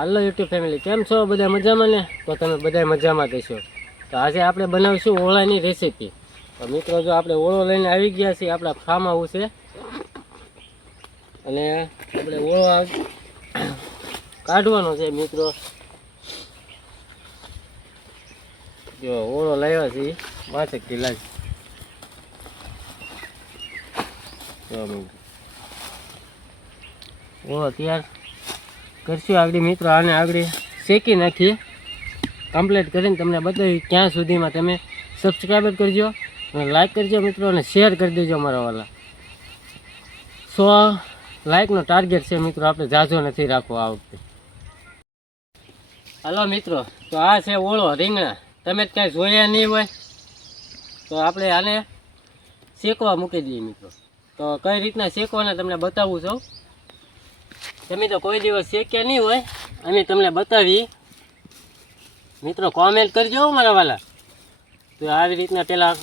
હાલો YouTube family કેમ છો? બધા મજામાં ને? તો તમે બધા મજામાં કહેશો તો આજે આપણે બનાવીશું ઓળાની રેસીપી તો મિત્રો, જો આપણે ઓળો લઈને આવી ગયા છીએ, આપણા ફાર્મ હાઉસ છે અને આપણે ઓળો કાઢવાનો છે, મિત્રો. જો ઓળો લાવ્યા છીએ, પાંચેક કિલા. ઓળો તૈયાર કરશું આગળ મિત્રો, આને આગળ શેકી નાખીએ કમ્પ્લીટ કરીને તમને બતાવી ક્યાં સુધીમાં તમે સબસ્ક્રાઈબર કરજો. અને લાઇક કરજો મિત્રો, અને શેર કરી દેજો અમારા વાલા. સો લાઇકનો ટાર્ગેટ છે મિત્રો, આપણે જાજો નથી રાખવો આ વખતે. હાલો મિત્રો, તો આ છે ઓળો, રીંગણા. તમે જ કાંઈ જોયા નહીં હોય, તો આપણે આને શેકવા મૂકી દઈએ મિત્રો. તો કઈ રીતના શેકવાના તમને બતાવું છું. તમે તો કોઈ દિવસ શેક્યા નહીં હોય. અમે તમને બતાવી. મિત્રો કોમેન્ટ કરજો હો મારા વાલા. તો આવી રીતના પેલા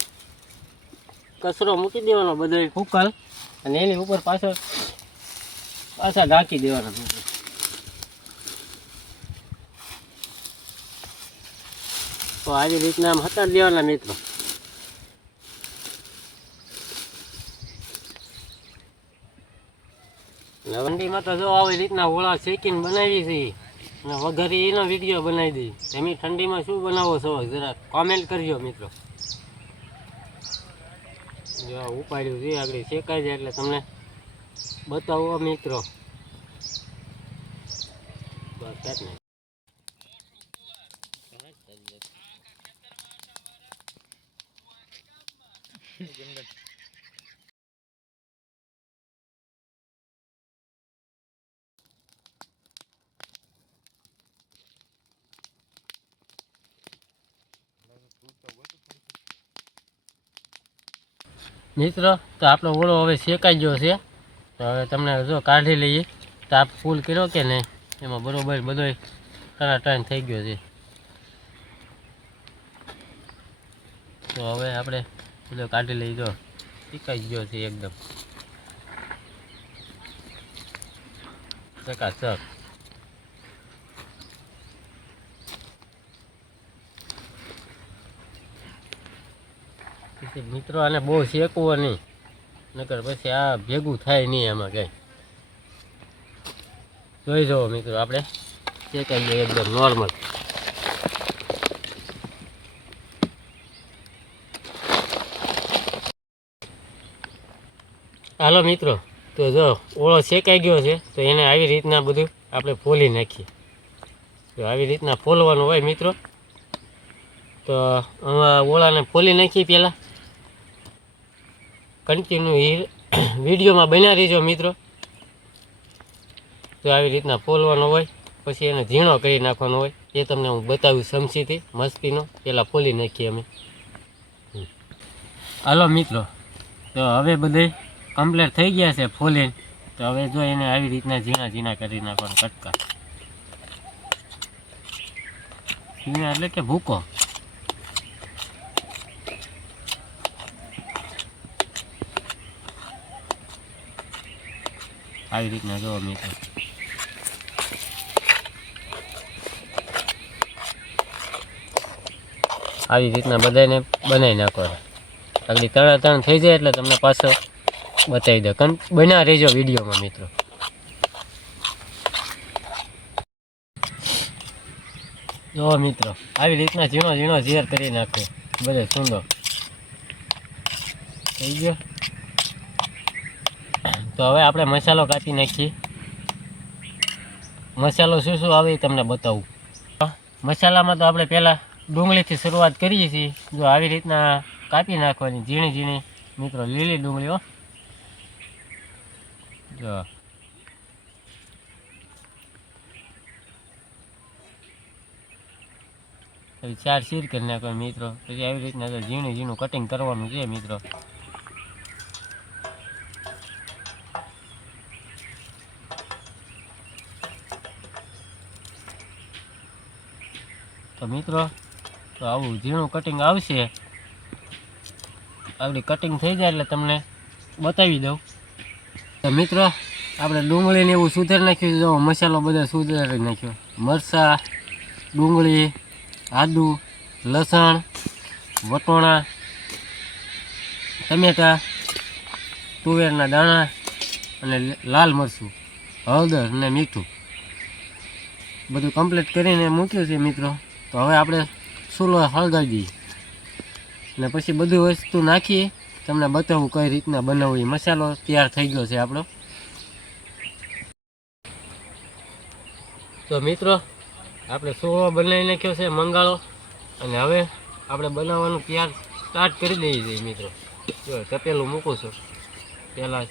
કચરો મૂકી દેવાનો બધો ફૂકલ અને એની ઉપર પાછળ પાછા ઢાંકી દેવાના તો આવી રીતના આમ હટાડી દેવાના મિત્રો. લવંડીમાં તો જો આવી રીતના ઓળા શેકીને બનાવી છે. અને વઘારી એનો વીડિયો બનાવી દઈ તમે ઠંડીમાં શું બનાવો છો જરા કોમેન્ટ કરજો મિત્રો. જો ઉપાડ્યું છે, આગળ શેકાય છે એટલે તમને બતાવો મિત્રો. બસ એટલું. મિત્રો, તો આપણો ઓળો હવે શેકાઈ ગયો છે. તો હવે તમને જો કાઢી લઈએ. તો આપ ફૂલ કર્યો કે નહીં? એમાં બરાબર બધો ટાઈમ થઈ ગયો છે. તો હવે આપણે બધો કાઢી લઈ જો, શેકાઈ ગયો છે એકદમ. ચકાચક પછી મિત્રો આને બહુ શેકવો નહીં નકર પછી આ ભેગું થાય નહીં એમાં કંઈ. જોઈ જુઓ મિત્રો, આપણે શેકાઈ જાય એકદમ નોર્મલ હાલો મિત્રો, તો જો ઓળો શેકાઈ ગયો છે, તો એને આવી રીતના બધું આપણે ફોલી નાખીએ. તો આવી રીતના ફોલવાનું હોય મિત્રો, તો ઓળાને ફોલી નાખીએ પહેલાં. કન્ટિન્યુ વિડીયોમાં બન્યા રહીજો મિત્રો. તો આવી રીતના ફોલવાનો હોય, પછી એને ઝીણો કરી નાખવાનો હોય, એ તમને હું બતાવ્યું સમસીથી મસ્તીનો પહેલાં ફોલી નાખીએ અમે. હલો મિત્રો, તો હવે બધે કમ્પ્લીટ થઈ ગયા છે ફોલીને. તો હવે જો એને આવી રીતના ઝીણા ઝીણા કરી નાખવાનો કટકા. ઝીણા એટલે કે ભૂકો. આવી રીતના જોવો મિત્રો આવી રીતના બધાને બનાવી નાખો આગળ તણા ત્રણ થઈ જાય એટલે તમને પાછો બતાવી દો કન બન્યા રહેજો વિડીયોમાં મિત્રો જો મિત્રો આવી રીતના ઝીણો ઝીણો ઝેર કરી નાખો બધે સુંદર થઈ ગયો તો હવે આપણે મસાલો કાપી નાખીએ. મસાલો શું શું આવે તમને બતાવું. મસાલામાં તો આપણે પહેલાં ડુંગળીથી શરૂઆત કરીએ છીએ. જો આવી રીતના કાપી નાખવાની ઝીણી ઝીણી. મિત્રો લીલી ડુંગળીઓ જો. ચાર શીર કરી નાખવા મિત્રો. પછી આવી રીતના ઝીણું ઝીણું કટિંગ કરવાનું છે મિત્રો. તો મિત્રો, તો આવું ઝીણું કટિંગ આવશે. આપણી કટિંગ થઈ જાય એટલે તમને બતાવી દઉં. તો મિત્રો, આપણે ડુંગળીને એવું સુધારી નાખ્યું. જો મસાલો બધા સુધારી નાખ્યો. મરચાં, ડુંગળી, આદુ, લસણ, વટોણા, ટમેટા, તુવેરના દાણા અને લાલ મરચું, હળદર અને મીઠું. બધું કમ્પ્લીટ કરીને મૂક્યું છે મિત્રો. હવે આપણે સૂલો હળગાવી દઈએ. અને પછી બધી વસ્તુ નાખી તમને બતાવું કઈ રીતના બનાવવું એ મસાલો તૈયાર થઈ ગયો છે આપણો. તો મિત્રો, આપણે સૂળો બનાવી નાખ્યો છે મંગાળો. અને હવે આપણે બનાવવાનું તૈયાર સ્ટાર્ટ કરી દઈએ છીએ મિત્રો. જો, તપેલું મૂકું છું. પહેલાં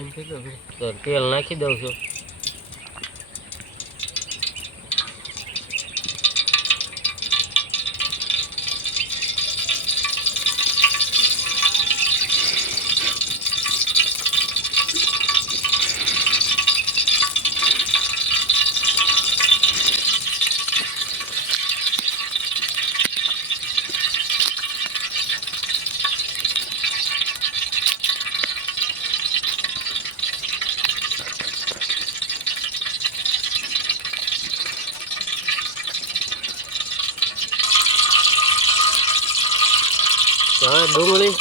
બંધ તેલ નાખી દઉં છું. ડુંગળી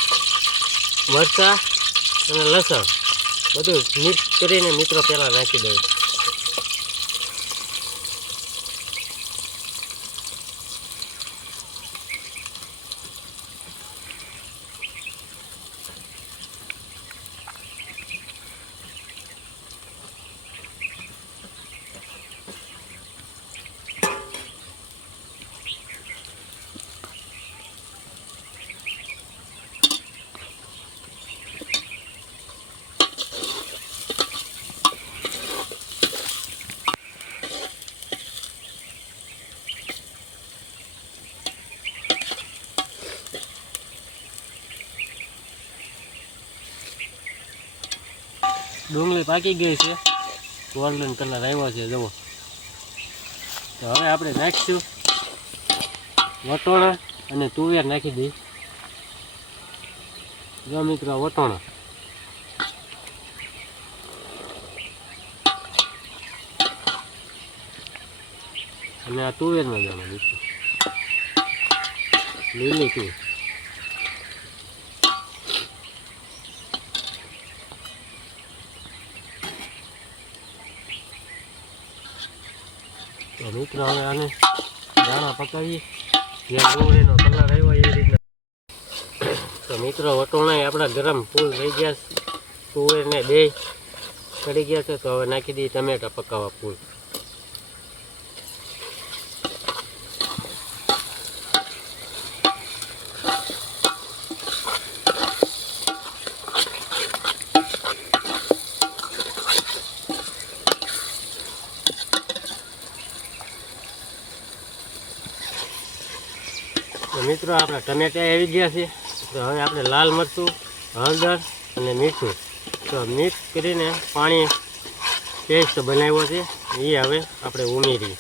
મરચાં અને લસણ. બધું મિક્સ કરીને મિત્રો પહેલાં નાખી દઉં. ડુંગળી પાકી ગઈ છે. ગોલ્ડન કલર આવ્યો છે, જુઓ. તો હવે આપણે નાખીશું વટોણા અને તુવેર નાખી દઈ જો મિત્રો, વટોણા. અને આ તુવેરના દાણા મિત્રો લીલી તુવેર. તો મિત્રો હવે આને દાણા પકાવીએ. જે ડુંગળીનો કલર આવ્યો એ રીતના. તો મિત્રો વટોણા આપણા ગરમ ફૂલ થઈ ગયા છે. તુવેર બે ચડી ગયા છે. તો હવે નાખી દઈએ ટમેટા પકાવવા ફૂલ તો મિત્રો, આપણા ટમેટા આવી ગયા છે તો હવે આપણે લાલ મરચું, હળદર અને મીઠું. તો મિક્સ કરીને પાણી પેસ્ટ બનાવ્યો છે. એ હવે આપણે ઉમેરીએ.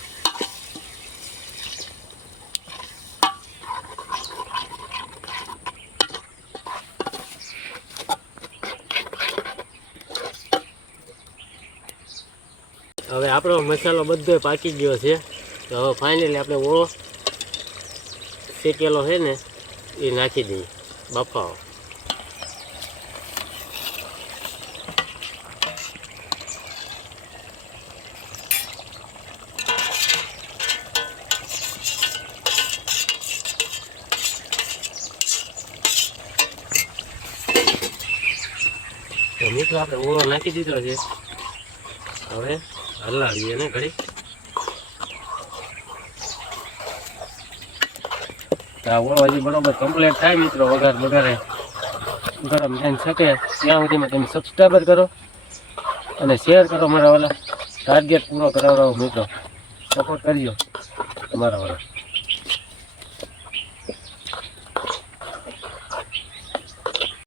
હવે આપણો મસાલો બધો પાકી ગયો છે. તો હવે ફાઇનલી આપણે ઓળો શેકેલો છે ને, એ નાખી દઈએ બફાવો મિત્રો, આપણે ઓળો નાખી દીધો છે. હવે હલાવીએ ને ઘડી તો આ ઓળો હજી બરોબર કમ્પ્લીટ થાય મિત્રો, વઘાર વઘારે ગરમ થઈને શકે, ત્યાં સુધીમાં તમે સબસ્ક્રાઈબર કરો અને શેર કરો મારા વાલા. ટાર્ગેટ પૂરો કરાવડાવો મિત્રો. સપોર્ટ કરજો તમારા વાળા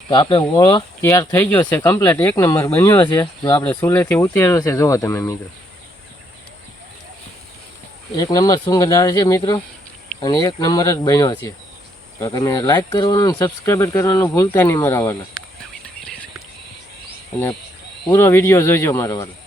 તો આપણે ઓળો તૈયાર થઈ ગયો છે કમ્પ્લીટ એક નંબર બન્યો છે. જો આપણે સુલેથી ઉતેર્યો છે, જોવો તમે મિત્રો. એક નંબર સુગંધ આવે છે મિત્રો. અને એક નંબર જ બન્યો છે. તો તમે લાઈક કરવાનું અને સબસ્ક્રાઈબ કરવાનું ભૂલતા નહીં મારા વાલા. અને પૂરો વીડિયો જોઈજો મારો વાલા.